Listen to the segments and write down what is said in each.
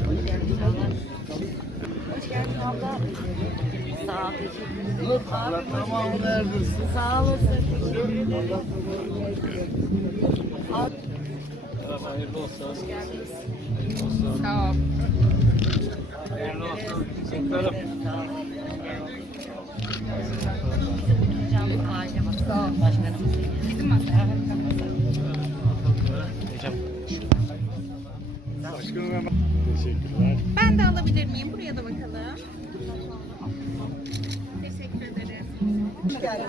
Hoş geldin abla. Sağ ol. Teşekkür ederim. Abi, Tamam neredesin? Sağ olasın. Teşekkür ederim. Hayırlı olsun. hoş geldiniz. Hayırlı olsun. Sağ ol. Hocam aile bak. Sağ ol. Başkanımız. Bizim masa. Başkanım hemen. Teşekkürler. Ben de alabilir miyim? Buraya da bakalım. Teşekkür ederim. Hoş geldin.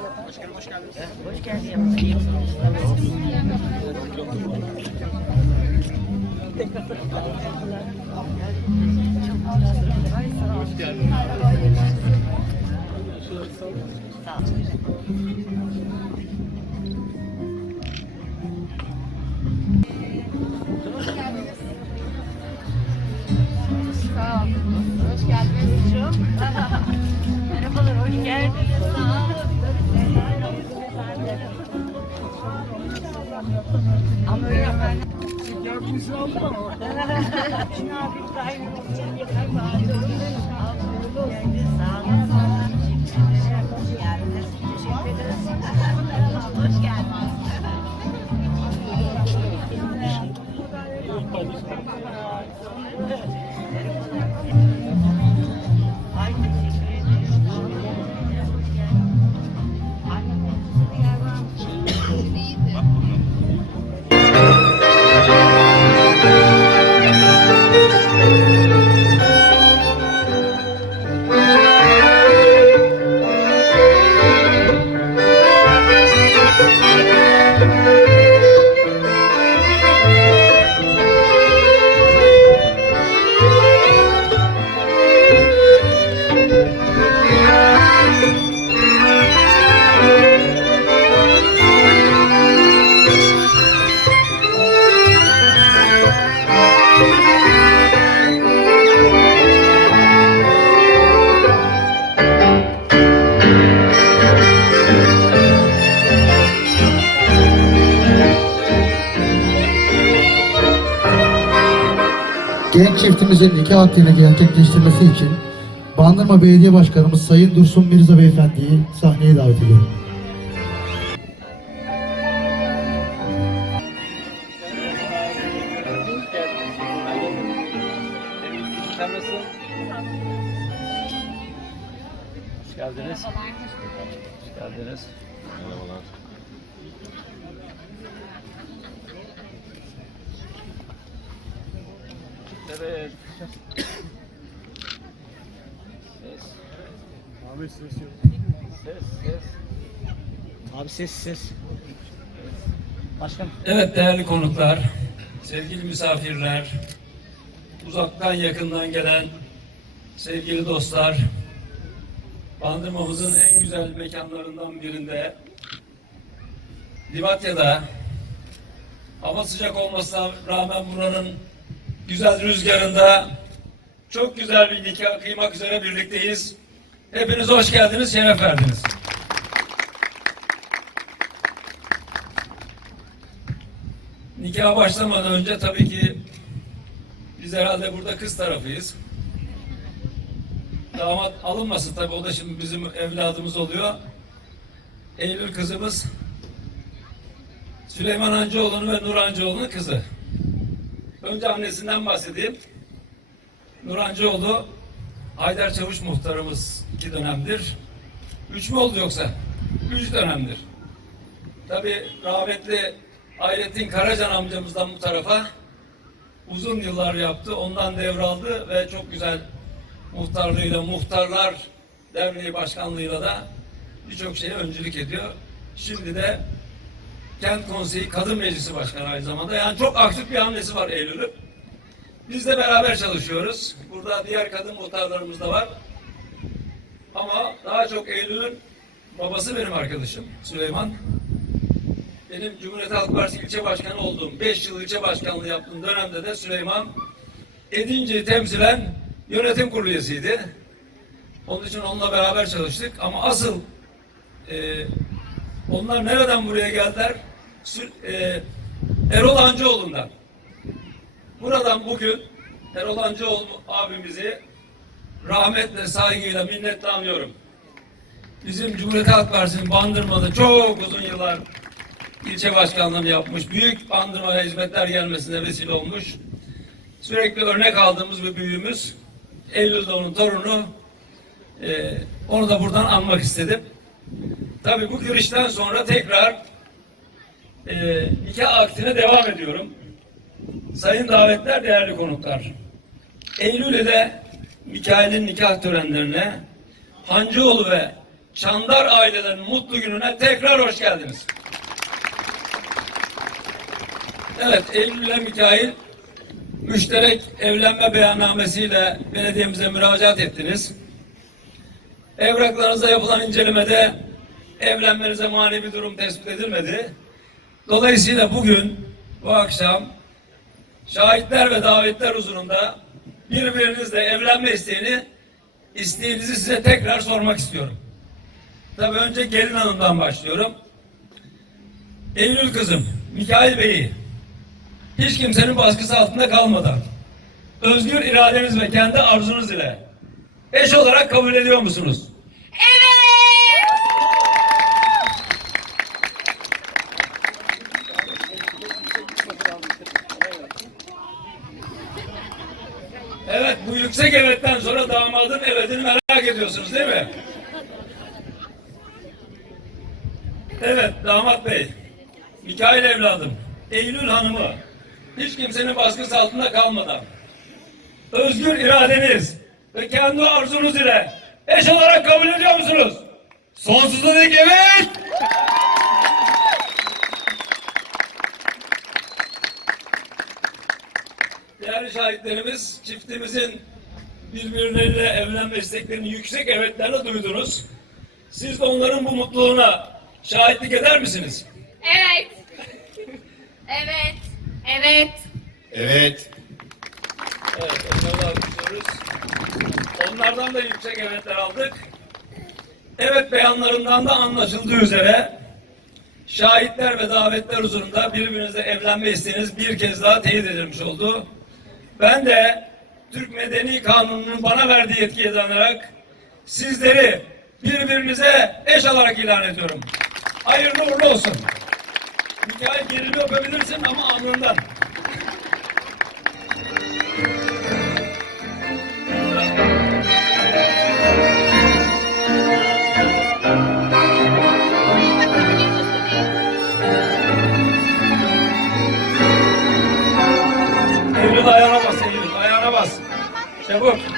Hoş geldin. Sağ ol. Sağ ol. Ama öyle ben... Yardımcısı aldı mı? Şunu abi mı? Sağ olun, sağ olun. Hoş geldiniz. Çiftimizin nikah akdini gerçekleştirmesi için Bandırma Belediye Başkanımız Sayın Dursun Mirza Beyefendi'yi sahneye davet ediyorum. Hoş geldiniz. Hoş geldiniz. Merhabalar. Evet. Ses. Abi ses yok. Ses, ses. Abi ses ses. Başkanım. Evet değerli konuklar, sevgili misafirler, uzaktan yakından gelen sevgili dostlar, Bandırmamızın en güzel mekanlarından birinde Livatya'da hava sıcak olmasına rağmen buranın güzel rüzgarında çok güzel bir nikah kıymak üzere birlikteyiz. Hepiniz hoş geldiniz, şeref verdiniz. Nikaha başlamadan önce tabii ki biz herhalde burada kız tarafıyız. Damat alınmasın tabii o da şimdi bizim evladımız oluyor. Eylül kızımız Süleyman Hancıoğlu'nun ve Nur Hancıoğlu'nun kızı. Önce annesinden bahsedeyim. Nur Hancıoğlu Haydar Çavuş muhtarımız iki dönemdir. Üç mü oldu yoksa? Üç dönemdir. Tabii rahmetli Hayrettin Karacan amcamızdan bu tarafa uzun yıllar yaptı. Ondan devraldı ve çok güzel muhtarlığıyla, muhtarlar derneği başkanlığıyla da birçok şeye öncülük ediyor. Şimdi de Kent Konseyi Kadın Meclisi Başkanı aynı zamanda. Yani çok aktif bir hamlesi var Eylül'ün. Biz de beraber çalışıyoruz. Burada diğer kadın muhtarlarımız da var. Ama daha çok Eylül'ün babası benim arkadaşım Süleyman. Benim Cumhuriyet Halk Partisi ilçe başkanı olduğum, 5 yıl ilçe başkanlığı yaptığım dönemde de Süleyman Edince'yi temsilen yönetim kurulu üyesiydi. Onun için onunla beraber çalıştık ama asıl e, Onlar nereden buraya geldiler? E, Erol Hancıoğlu'ndan. Buradan bugün Erol Hancıoğlu abimizi rahmetle, saygıyla, minnetle anıyorum. Bizim Cumhuriyet Halk Partisi'nin Bandırma'da çok uzun yıllar ilçe başkanlığını yapmış. Büyük Bandırma'ya hizmetler gelmesine vesile olmuş. Sürekli örnek aldığımız bir büyüğümüz. Eylül'de onun torunu. Ee, onu da buradan anmak istedim. Tabii bu girişten sonra tekrar e, nikah aktine devam ediyorum. Sayın davetler, değerli konuklar. Eylül'de Mikail'in nikah törenlerine Hancıoğlu ve Çandar ailelerinin mutlu gününe tekrar hoş geldiniz. Evet, Eylül ile Mikail müşterek evlenme beyannamesiyle belediyemize müracaat ettiniz. Evraklarınızda yapılan incelemede evlenmenize mani bir durum tespit edilmedi. Dolayısıyla bugün, bu akşam şahitler ve davetler huzurunda birbirinizle evlenme isteğini isteğinizi size tekrar sormak istiyorum. Tabii önce gelin hanımdan başlıyorum. Eylül kızım, Mikail Bey'i hiç kimsenin baskısı altında kalmadan özgür iradeniz ve kendi arzunuz ile eş olarak kabul ediyor musunuz? Evet, bu yüksek evetten sonra damadın evetini merak ediyorsunuz değil mi? Evet, damat bey. Mikail evladım, Eylül hanımı, hiç kimsenin baskısı altında kalmadan, özgür iradeniz ve kendi arzunuz ile eş olarak kabul ediyor musunuz? Sonsuza dek evet! Değerli şahitlerimiz, çiftimizin birbirleriyle evlenme isteklerini yüksek evetlerle duydunuz. Siz de onların bu mutluluğuna şahitlik eder misiniz? Evet. Evet. Evet. Evet. Evet, onları alkışlıyoruz. Onlardan da yüksek evetler aldık. Evet beyanlarından da anlaşıldığı üzere şahitler ve davetler huzurunda birbirinizle evlenme isteğiniz bir kez daha teyit edilmiş oldu. Ben de Türk Medeni Kanunu'nun bana verdiği yetkiye dayanarak sizleri birbirinize eş olarak ilan ediyorum. Hayırlı uğurlu olsun. Mikail gelini öpebilirsin ama alnından. Çabuk. Damat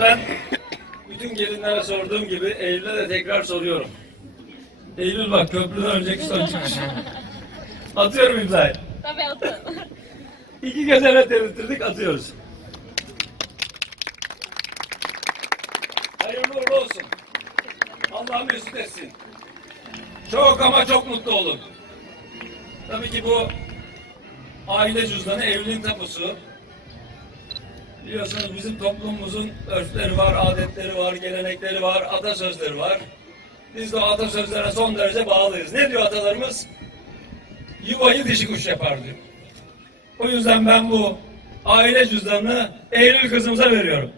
ben bütün gelinlere sorduğum gibi Eylül'e de tekrar soruyorum. Eylül bak köprüden önceki son çıkış. Atıyorum imzayı. Tabii atın. İki göz evet dedirttirdik atıyoruz. Hayırlı uğurlu olsun. Allah mesut etsin. Çok ama çok mutlu olun. Tabii ki bu aile cüzdanı evliliğin tapusu. Biliyorsunuz bizim toplumumuzun örfleri var, adetleri var, gelenekleri var, atasözleri var. Biz de o atasözlerine son derece bağlıyız. Ne diyor atalarımız? Yuvayı dişi kuş yapar diyor. O yüzden ben bu aile cüzdanını Eylül kızımıza veriyorum.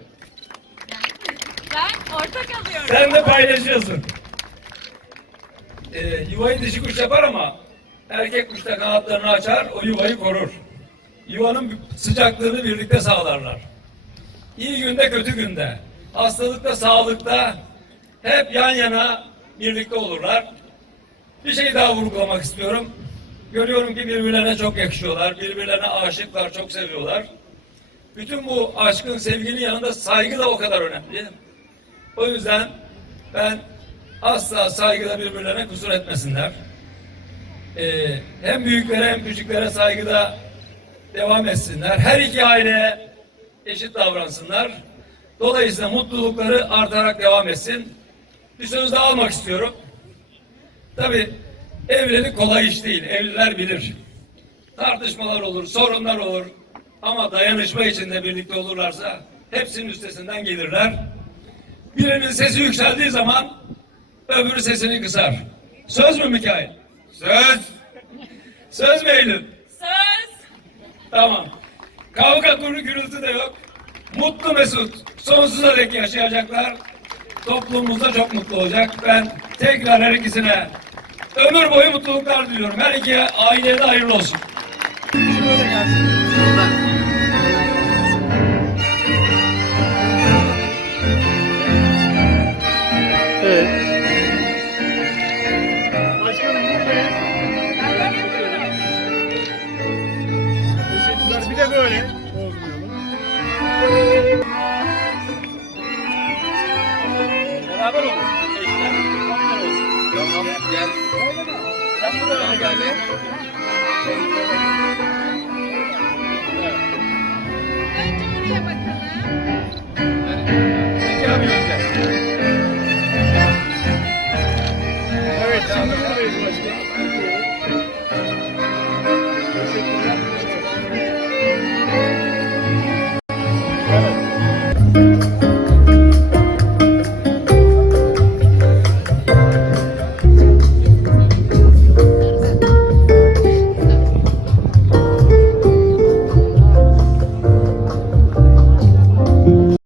Ben ortak alıyorum. Sen de paylaşıyorsun. Ee, yuvayı dişi kuş yapar ama erkek kuş da kanatlarını açar, o yuvayı korur. Yuvanın sıcaklığını birlikte sağlarlar. İyi günde, kötü günde, hastalıkta, sağlıkta hep yan yana birlikte olurlar. Bir şey daha vurgulamak istiyorum. Görüyorum ki birbirlerine çok yakışıyorlar, birbirlerine aşıklar, çok seviyorlar. Bütün bu aşkın, sevginin yanında saygı da o kadar önemli. O yüzden ben asla saygıda birbirlerine kusur etmesinler. Ee, hem büyüklere hem küçüklere saygıda devam etsinler. Her iki aile eşit davransınlar. Dolayısıyla mutlulukları artarak devam etsin. Bir söz daha almak istiyorum. Tabii evlilik kolay iş değil. Evliler bilir. Tartışmalar olur, sorunlar olur. Ama dayanışma içinde birlikte olurlarsa hepsinin üstesinden gelirler. Birinin sesi yükseldiği zaman öbürü sesini kısar. Söz mü Mikail? Söz. Söz mü Eylül? Söz. Tamam. Kavga kuru gürültü de yok. Mutlu mesut sonsuza dek yaşayacaklar. Toplumumuzda çok mutlu olacak. Ben tekrar her ikisine ömür boyu mutluluklar diliyorum. Her iki aileye de hayırlı olsun. Şöyle gelsin. i got it